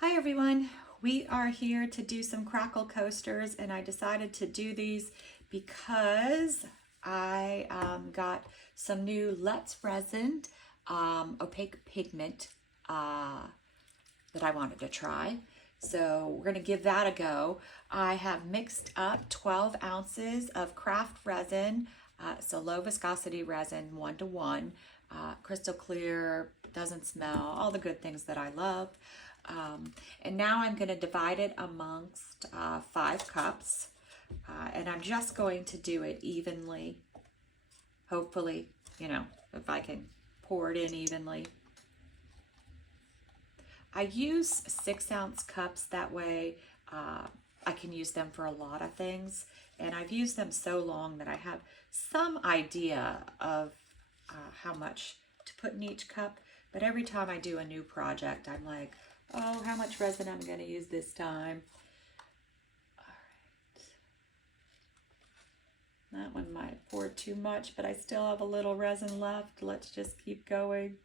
Hi everyone, we are here to do some Crackle coasters, and I decided to do these because I got some new Let's Resin opaque pigment that I wanted to try. So we're going to give that a go. I have mixed up 12 ounces of craft resin. So low viscosity resin, 1-to-1, crystal clear, doesn't smell, all the good things that I love. And now I'm going to divide it amongst 5 cups. And I'm just going to do it evenly. Hopefully, if I can pour it in evenly. I use 6-ounce cups, that way I can use them for a lot of things. And I've used them so long that I have some idea of how much to put in each cup. But every time I do a new project, I'm like, oh, how much resin I'm going to use this time. All right. That one might have poured too much, but I still have a little resin left. Let's just keep going.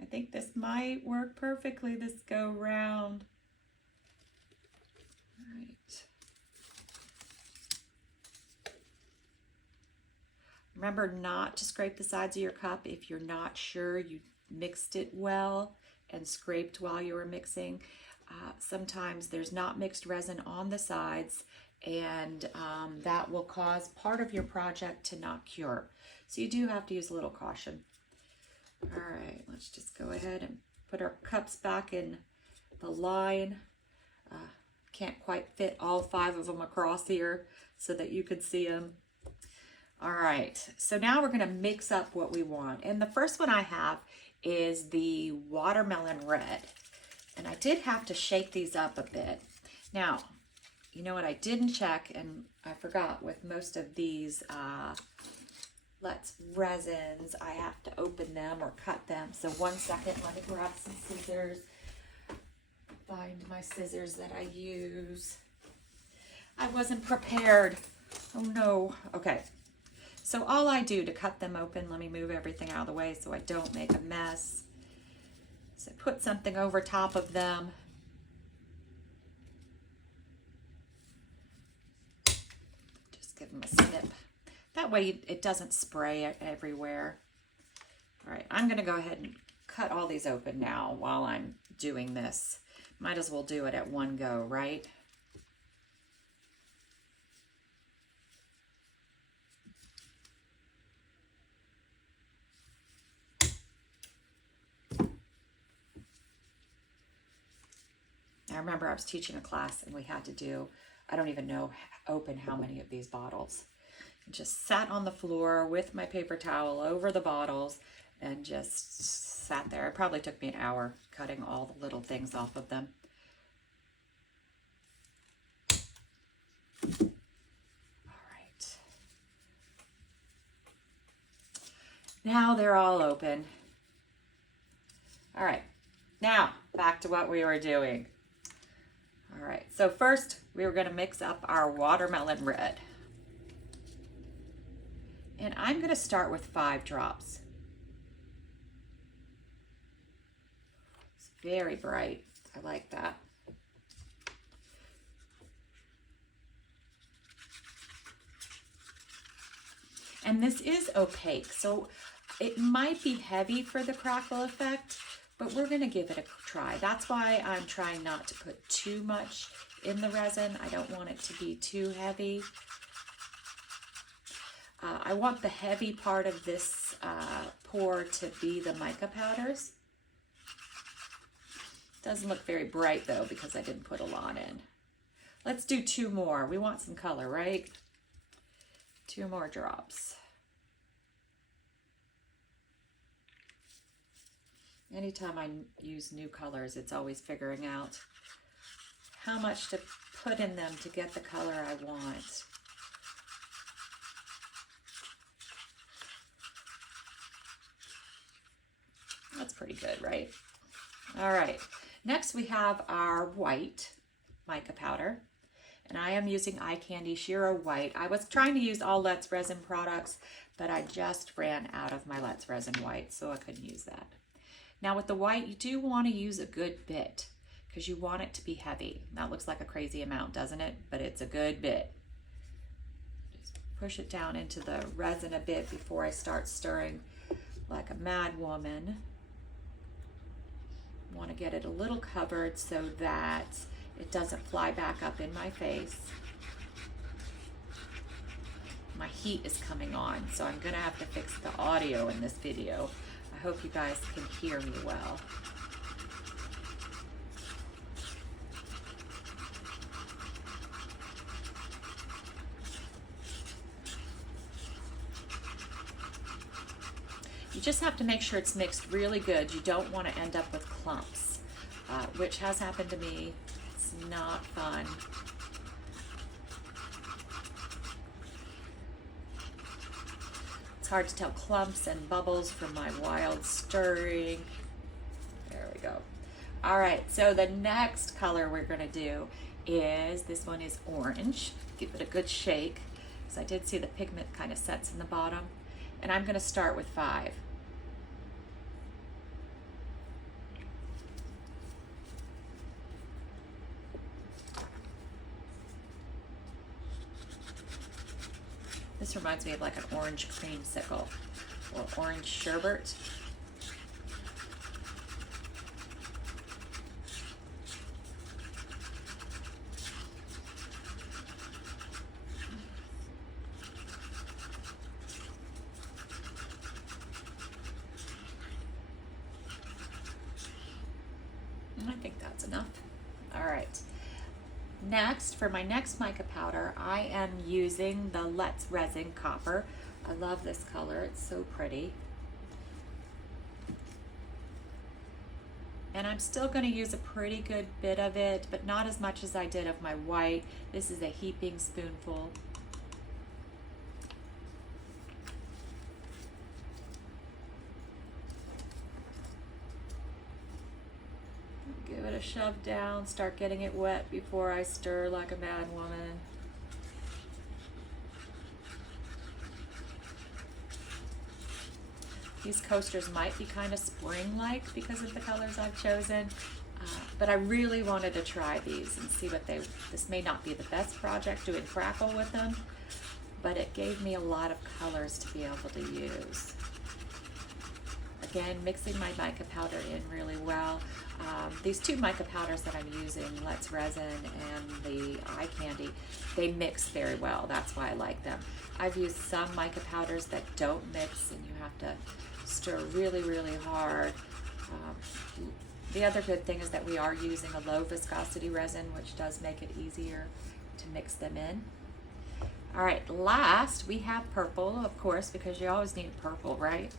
I think this might work perfectly this go round. All right. Remember not to scrape the sides of your cup if you're not sure you mixed it well and scraped while you were mixing. Sometimes there's not mixed resin on the sides, and that will cause part of your project to not cure. So you do have to use a little caution. All right, let's just go ahead and put our cups back in the line. Can't quite fit all 5 of them across here so that you could see them. All right, so now we're going to mix up what we want. And the first one I have is the watermelon red. And I did have to shake these up a bit. Now, you know what I didn't check, and I forgot with most of these Let's resins, I have to open them or cut them. So 1 second, let me grab some scissors. Find my scissors that I use. I wasn't prepared. Oh no. Okay. So all I do to cut them open, let me move everything out of the way so I don't make a mess. So put something over top of them. Just give them a snip. That way it doesn't spray everywhere. All right, I'm gonna go ahead and cut all these open now while I'm doing this. Might as well do it at one go, right? I remember I was teaching a class and we had to do, I don't even know, open how many of these bottles. Just sat on the floor with my paper towel over the bottles and just sat there. It probably took me an hour cutting all the little things off of them. All right. Now they're all open. All right. Now back to what we were doing. All right. So first we were going to mix up our watermelon red. And I'm going to start with 5 drops. It's very bright. I like that. And this is opaque, so it might be heavy for the crackle effect, but we're going to give it a try. That's why I'm trying not to put too much in the resin. I don't want it to be too heavy. I want the heavy part of this pour to be the mica powders. Doesn't look very bright though because I didn't put a lot in. Let's do 2 more. We want some color, right? 2 more drops. Anytime I use new colors, it's always figuring out how much to put in them to get the color I want. That's pretty good, right? All right, next we have our white mica powder. And I am using Eye Candy Sheer White. I was trying to use all Let's Resin products, but I just ran out of my Let's Resin white, so I couldn't use that. Now with the white, you do want to use a good bit because you want it to be heavy. That looks like a crazy amount, doesn't it? But it's a good bit. Just push it down into the resin a bit before I start stirring like a mad woman. Want to get it a little covered so that it doesn't fly back up in my face. My heat is coming on, so I'm gonna have to fix the audio in this video. I hope you guys can hear me well. You just have to make sure it's mixed really good. You don't want to end up with clumps, which has happened to me. It's not fun. It's hard to tell clumps and bubbles from my wild stirring. There we go. All right, so the next color we're going to do is, this one is orange. Give it a good shake, because I did see the pigment kind of sets in the bottom. And I'm going to start with 5. This reminds me of like an orange creamsicle or orange sherbet. I think that's enough. All right. Next, for my next mica powder, I am using the Let's Resin Copper. I love this color. It's so pretty. And I'm still going to use a pretty good bit of it, but not as much as I did of my white. This is a heaping spoonful. Give it a shove down, start getting it wet before I stir like a mad woman. These coasters might be kind of spring-like because of the colors I've chosen, but I really wanted to try these and see what this may not be the best project doing Crackle with them, but it gave me a lot of colors to be able to use. Again, mixing my mica powder in really well. These 2 mica powders that I'm using, Let's Resin and the Eye Candy, they mix very well. That's why I like them. I've used some mica powders that don't mix and you have to stir really, really hard. The other good thing is that we are using a low viscosity resin, which does make it easier to mix them in. All right, last we have purple, of course, because you always need purple, right?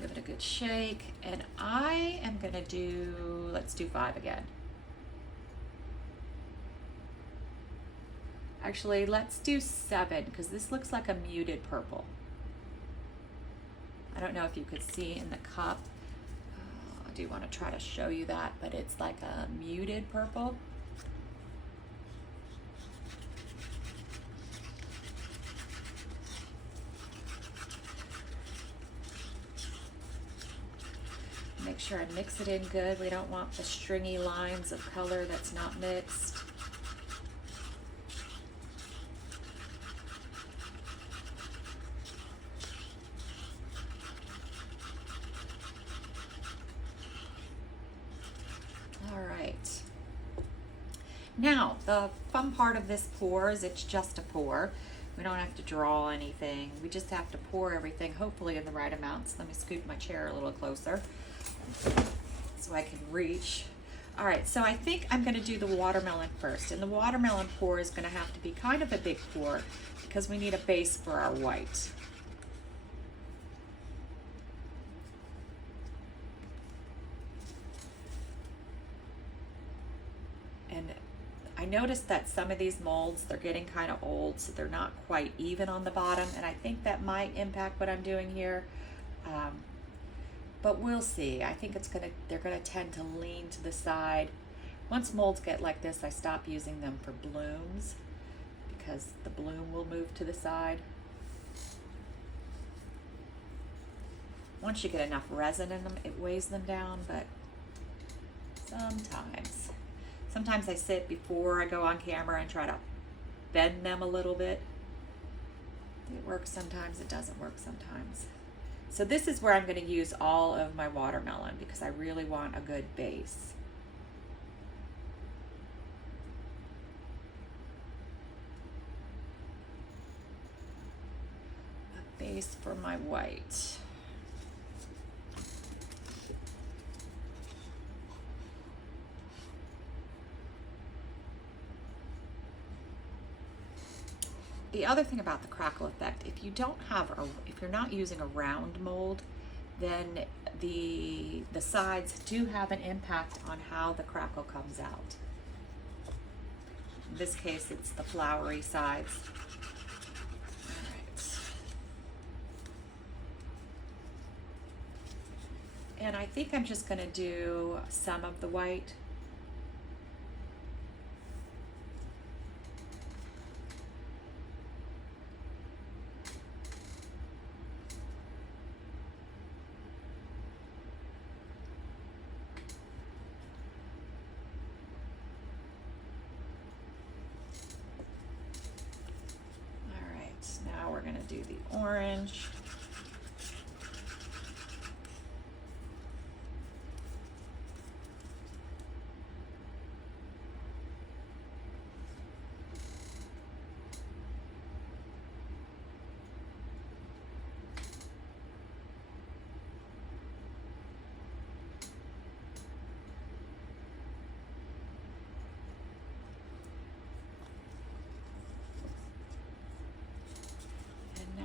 Give it a good shake, and I am gonna do, let's do 5 again. Actually, let's do 7, because this looks like a muted purple. I don't know if you could see in the cup. I do want to try to show you that, but it's like a muted purple. Make sure I mix it in good. We don't want the stringy lines of color that's not mixed. All right. Now, the fun part of this pour is it's just a pour. We don't have to draw anything. We just have to pour everything, hopefully in the right amounts. Let me scoot my chair a little closer so I can reach. All right, so I think I'm gonna do the watermelon first. And the watermelon pour is gonna have to be kind of a big pour because we need a base for our white. And I noticed that some of these molds, they're getting kind of old, so they're not quite even on the bottom, and I think that might impact what I'm doing here. But we'll see. I think they're gonna tend to lean to the side. Once molds get like this, I stop using them for blooms because the bloom will move to the side. Once you get enough resin in them, it weighs them down, but sometimes I sit before I go on camera and try to bend them a little bit. It works sometimes, it doesn't work sometimes. So this is where I'm going to use all of my watermelon because I really want a good base. A base for my white. The other thing about the crackle effect, if you're not using a round mold, then the sides do have an impact on how the crackle comes out. In this case, it's the flowery sides. All right. And I think I'm just going to do some of the white. Now we're going to do the orange.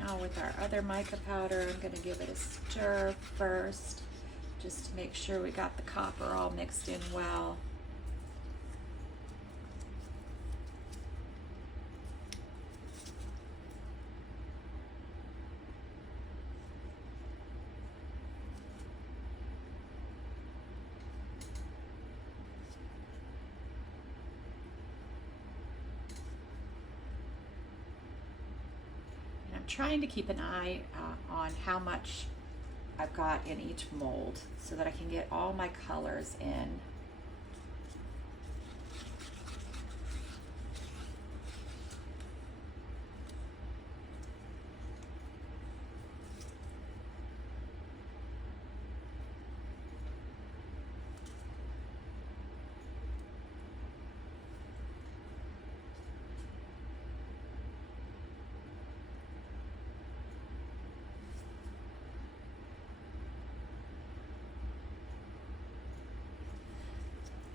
Now with our other mica powder, I'm going to give it a stir first, just to make sure we got the copper all mixed in well. Trying to keep an eye on how much I've got in each mold so that I can get all my colors in.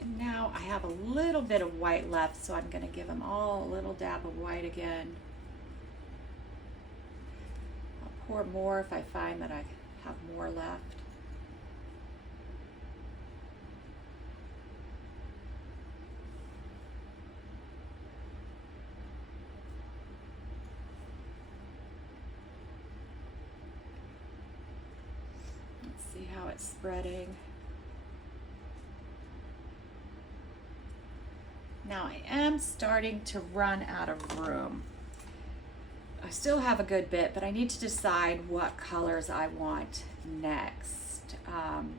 And now I have a little bit of white left, so I'm going to give them all a little dab of white again. I'll pour more if I find that I have more left. Let's see how it's spreading. Now I am starting to run out of room. I still have a good bit, but I need to decide what colors I want next. I'm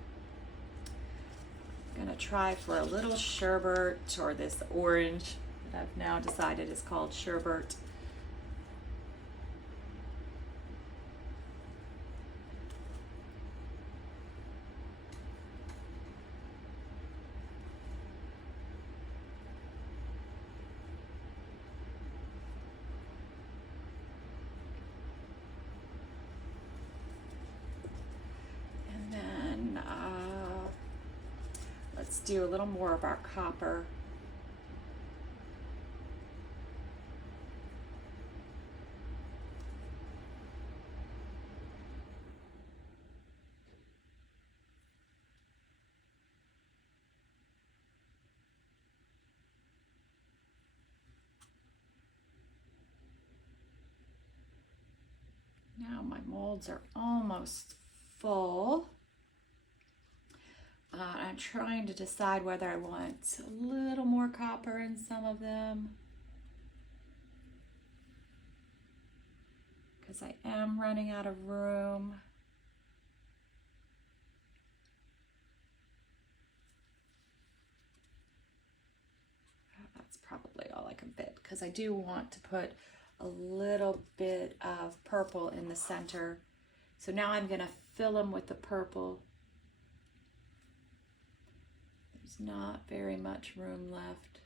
gonna try for a little sherbet, or this orange that I've now decided is called sherbet. Let's do a little more of our copper. Now my molds are almost full. I'm trying to decide whether I want a little more copper in some of them, because I am running out of room. That's probably all I can fit, because I do want to put a little bit of purple in the center. So now I'm going to fill them with the purple. There's not very much room left.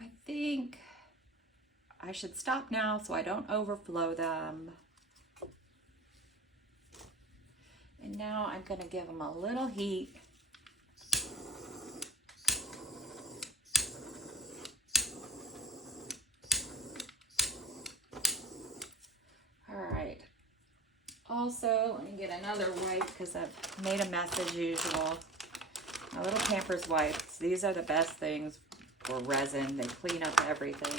I think I should stop now so I don't overflow them. And now I'm going to give them a little heat. All right. Also, let me get another wipe because I've made a mess as usual. My little Pampers wipes. These are the best things for resin. They clean up everything.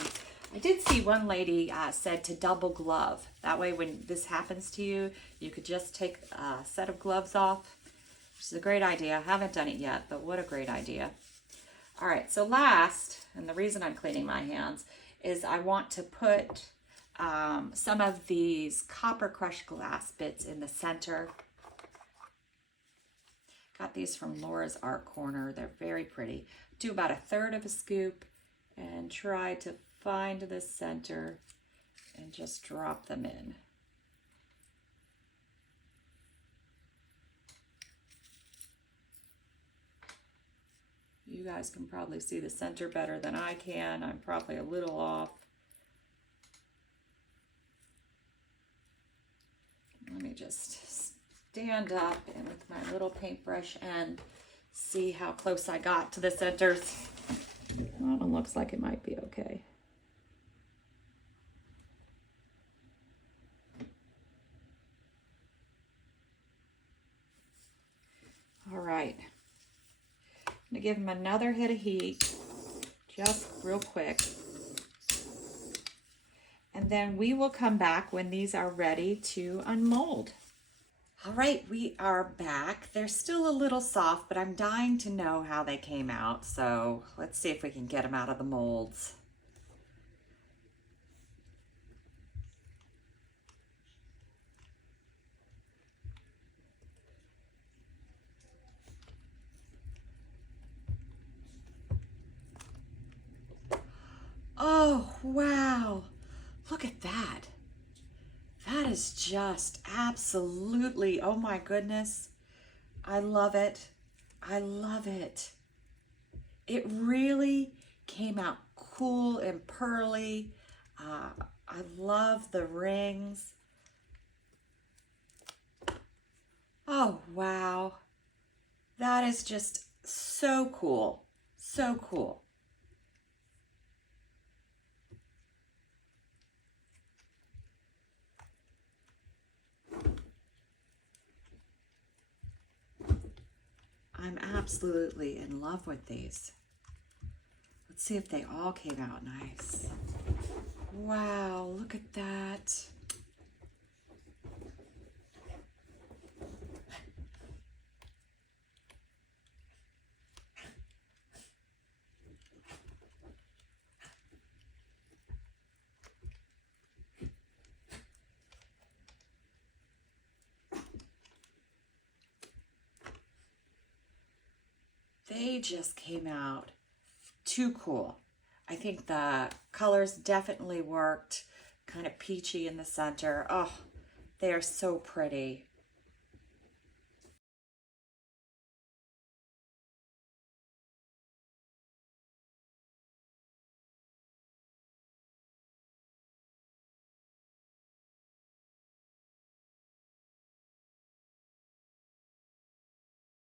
I did see one lady said to double glove. That way when this happens to you, you could just take a set of gloves off, which is a great idea. I haven't done it yet, but what a great idea. All right, so last, and the reason I'm cleaning my hands, is I want to put some of these copper crushed glass bits in the center. Got these from Laura's Art Corner. They're very pretty. Do about 1/3 of a scoop and try to find the center and just drop them in. You guys can probably see the center better than I can. I'm probably a little off. Let me just stand up and with my little paintbrush and see how close I got to the centers. That one looks like it might be okay. All right. I'm gonna give them another hit of heat, just real quick. And then we will come back when these are ready to unmold. All right, we are back. They're still a little soft, but I'm dying to know how they came out. So let's see if we can get them out of the molds. Oh, wow. Look at that. That is just absolutely, oh my goodness. I love it. I love it. It really came out cool and pearly. I love the rings. Oh, wow. That is just so cool. So cool. I'm absolutely in love with these. Let's see if they all came out nice. Wow, look at that. They just came out too cool. I think the colors definitely worked. Kind of peachy in the center. Oh, they are so pretty.